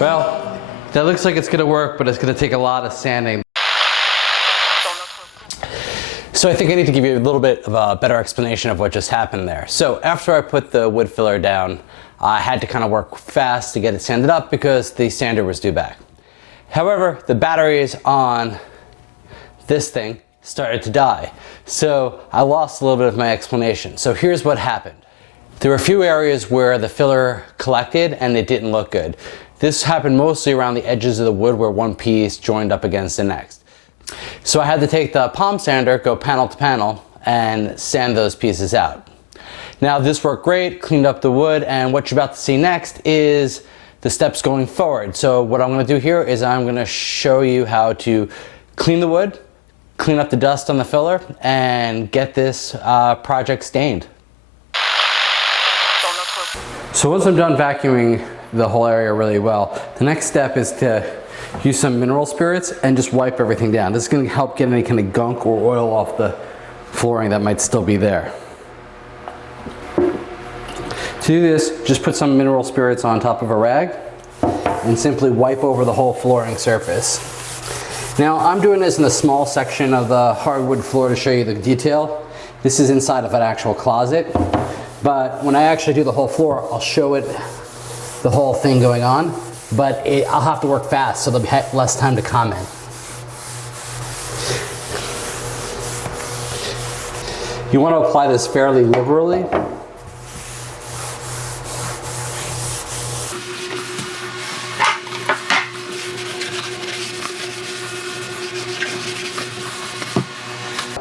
Well, that looks like it's gonna work, but it's gonna take a lot of sanding. So I think I need to give you a little bit of a better explanation of what just happened there. So after I put the wood filler down, I had to kind of work fast to get it sanded up because the sander was due back. However, the batteries on this thing started to die. So I lost a little bit of my explanation. So here's what happened. There were a few areas where the filler collected and it didn't look good. This happened mostly around the edges of the wood where one piece joined up against the next. So I had to take the palm sander, go panel to panel, and sand those pieces out. Now this worked great, cleaned up the wood, and what you're about to see next is the steps going forward. So what I'm going to do here is I'm going to show you how to clean the wood, clean up the dust on the filler, and get this project stained. So once I'm done vacuuming the whole area really well, the next step is to use some mineral spirits and just wipe everything down. This is going to help get any kind of gunk or oil off the flooring that might still be there. To do this, just put some mineral spirits on top of a rag and simply wipe over the whole flooring surface. Now I'm doing this in a small section of the hardwood floor to show you the detail. This is inside of an actual closet, but when I actually do the whole floor, I'll show it the whole thing going on, but I'll have to work fast so there'll be less time to comment. You want to apply this fairly liberally.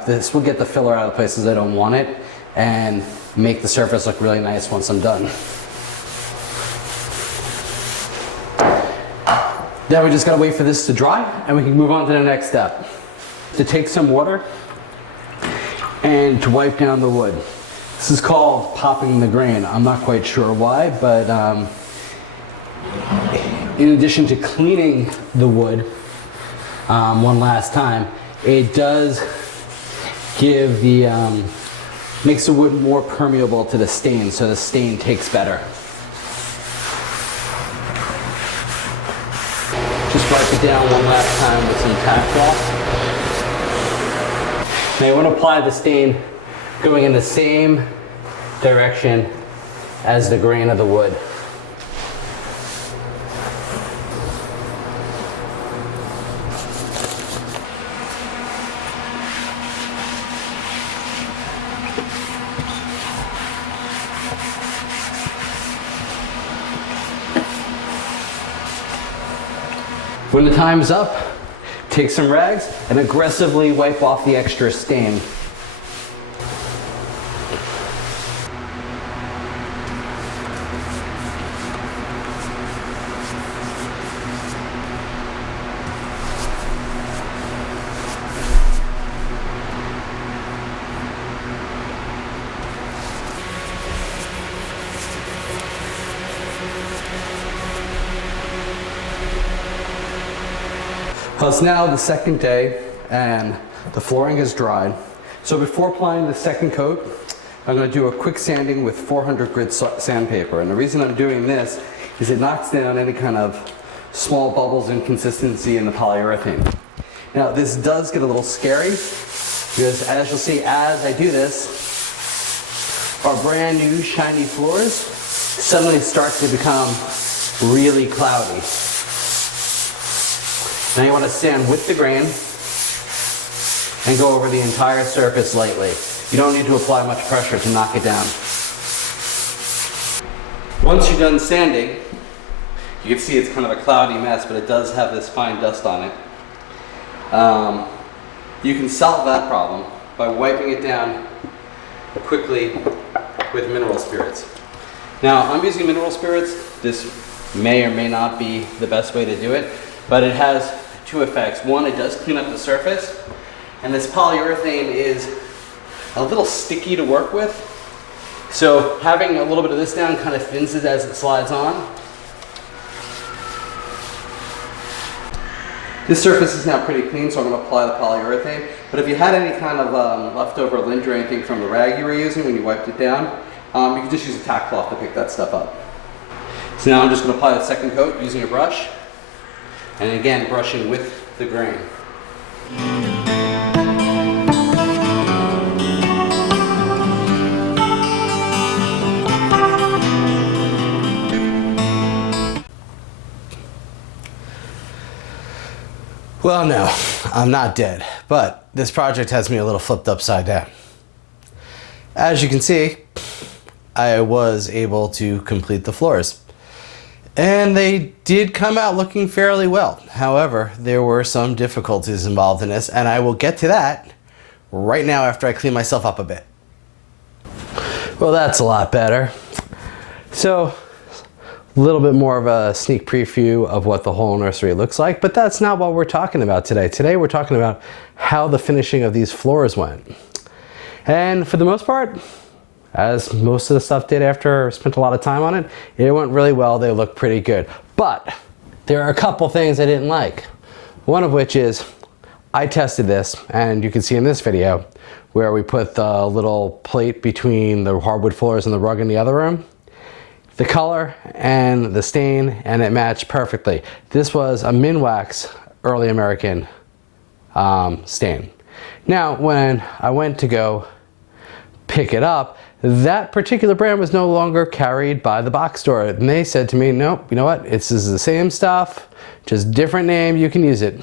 This will get the filler out of the places I don't want it and make the surface look really nice once I'm done. Now we just gotta wait for this to dry and we can move on to the next step. To take some water and to wipe down the wood. This is called popping the grain. I'm not quite sure why, but in addition to cleaning the wood one last time, it does give the, makes the wood more permeable to the stain, so the stain takes better. Just wipe it down one last time with some tack cloth. Now you want to apply the stain going in the same direction as the grain of the wood. When the time's up, take some rags and aggressively wipe off the extra stain. Well, it's now the second day and the flooring is dried. So before applying the second coat, I'm going to do a quick sanding with 400 grit sandpaper. And the reason I'm doing this is it knocks down any kind of small bubbles and inconsistency in the polyurethane. Now this does get a little scary because as you'll see as I do this, our brand new shiny floors suddenly start to become really cloudy. Now you want to sand with the grain and go over the entire surface lightly. You don't need to apply much pressure to knock it down. Once you're done sanding, you can see it's kind of a cloudy mess, but it does have this fine dust on it. You can solve that problem by wiping it down quickly with mineral spirits. Now I'm using mineral spirits. This may or may not be the best way to do it, but it has two effects. One, it does clean up the surface, and this polyurethane is a little sticky to work with. So having a little bit of this down kind of thins it as it slides on. This surface is now pretty clean, so I'm going to apply the polyurethane. But if you had any kind of leftover lint or anything from the rag you were using when you wiped it down, you can just use a tack cloth to pick that stuff up. So now I'm just going to apply the second coat using a brush, and again brushing with the grain. Well, no, I'm not dead, but this project has me a little flipped upside down. As you can see, I was able to complete the floors. And they did come out looking fairly well. However, there were some difficulties involved in this, and I will get to that right now after I clean myself up a bit. Well, that's a lot better. So, a little bit more of a sneak preview of what the whole nursery looks like, but that's not what we're talking about today. Today we're talking about how the finishing of these floors went. And for the most part, as most of the stuff did after I spent a lot of time on it, it went really well. They look pretty good. But there are a couple things I didn't like. One of which is I tested this, and you can see in this video where we put the little plate between the hardwood floors and the rug in the other room. The color and the stain, and it matched perfectly. This was a Minwax Early American stain. Now, when I went to go pick it up, that particular brand was no longer carried by the box store. And they said to me, nope, you know what? This is the same stuff, just different name, you can use it.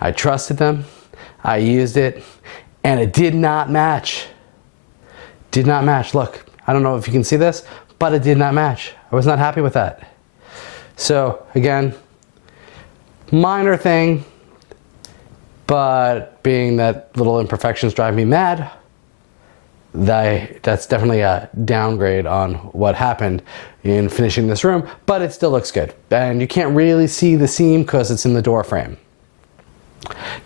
I trusted them, I used it, and it did not match. Did not match. Look, I don't know if you can see this, but it did not match. I was not happy with that. So again, minor thing, but being that little imperfections drive me mad, that's definitely a downgrade on what happened in finishing this room, but it still looks good. And you can't really see the seam because it's in the door frame.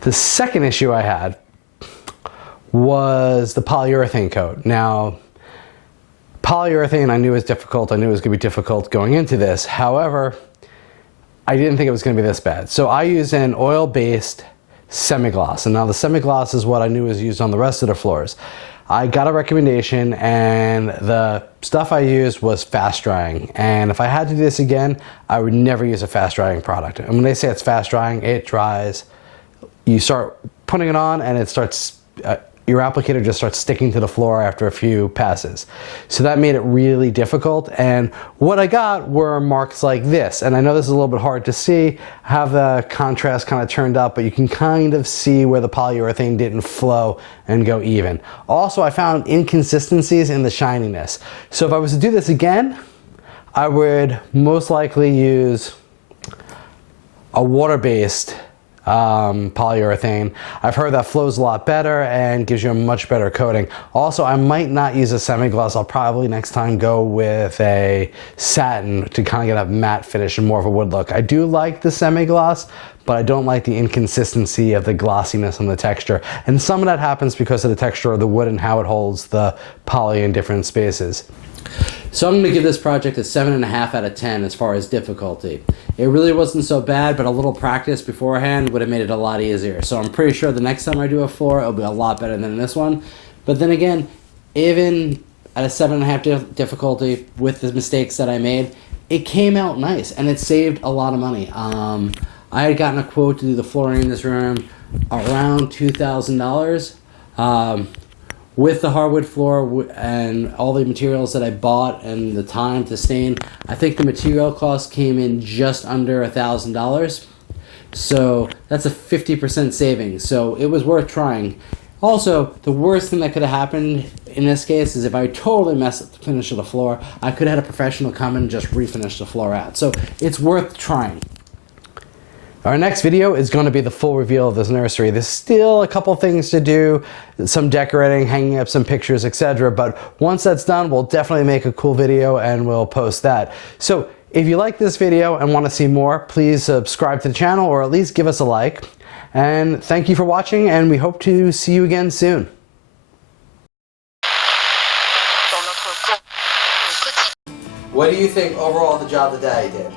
The second issue I had was the polyurethane coat. Now, polyurethane I knew was difficult. I knew it was going to be difficult going into this. However, I didn't think it was going to be this bad. So I used an oil-based semi-gloss. And now the semi-gloss is what I knew was used on the rest of the floors. I got a recommendation, and the stuff I used was fast drying. And if I had to do this again, I would never use a fast drying product. And when they say it's fast drying, it dries. You start putting it on and it starts, your applicator just starts sticking to the floor after a few passes. So that made it really difficult. And what I got were marks like this. And I know this is a little bit hard to see. I have the contrast kind of turned up, but you can kind of see where the polyurethane didn't flow and go even. Also, I found inconsistencies in the shininess. So if I was to do this again, I would most likely use a water-based polyurethane. I've heard that flows a lot better and gives you a much better coating. Also, I might not use a semi-gloss. I'll probably next time go with a satin to kind of get a matte finish and more of a wood look. I do like the semi-gloss, but I don't like the inconsistency of the glossiness and the texture. And some of that happens because of the texture of the wood and how it holds the poly in different spaces. So I'm going to give this project a 7.5 out of 10 as far as difficulty. It really wasn't so bad, but a little practice beforehand would have made it a lot easier. So I'm pretty sure the next time I do a floor, it'll be a lot better than this one. But then again, even at a 7.5 difficulty with the mistakes that I made, it came out nice and it saved a lot of money. I had gotten a quote to do the flooring in this room around $2,000. With the hardwood floor and all the materials that I bought and the time to stain, I think the material cost came in just under $1,000. So that's a 50% savings. So it was worth trying. Also, the worst thing that could have happened in this case is if I totally messed up the finish of the floor, I could have had a professional come and just refinish the floor out. So it's worth trying. Our next video is going to be the full reveal of this nursery. There's still a couple things to do, some decorating, hanging up some pictures, etc. But once that's done, we'll definitely make a cool video and we'll post that. So if you like this video and want to see more, please subscribe to the channel or at least give us a like. And thank you for watching, and we hope to see you again soon. What do you think overall of the job that Daddy did?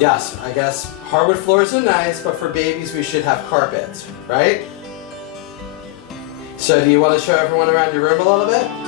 Yes, I guess hardwood floors are nice, but for babies we should have carpets, right? So do you want to show everyone around your room a little bit?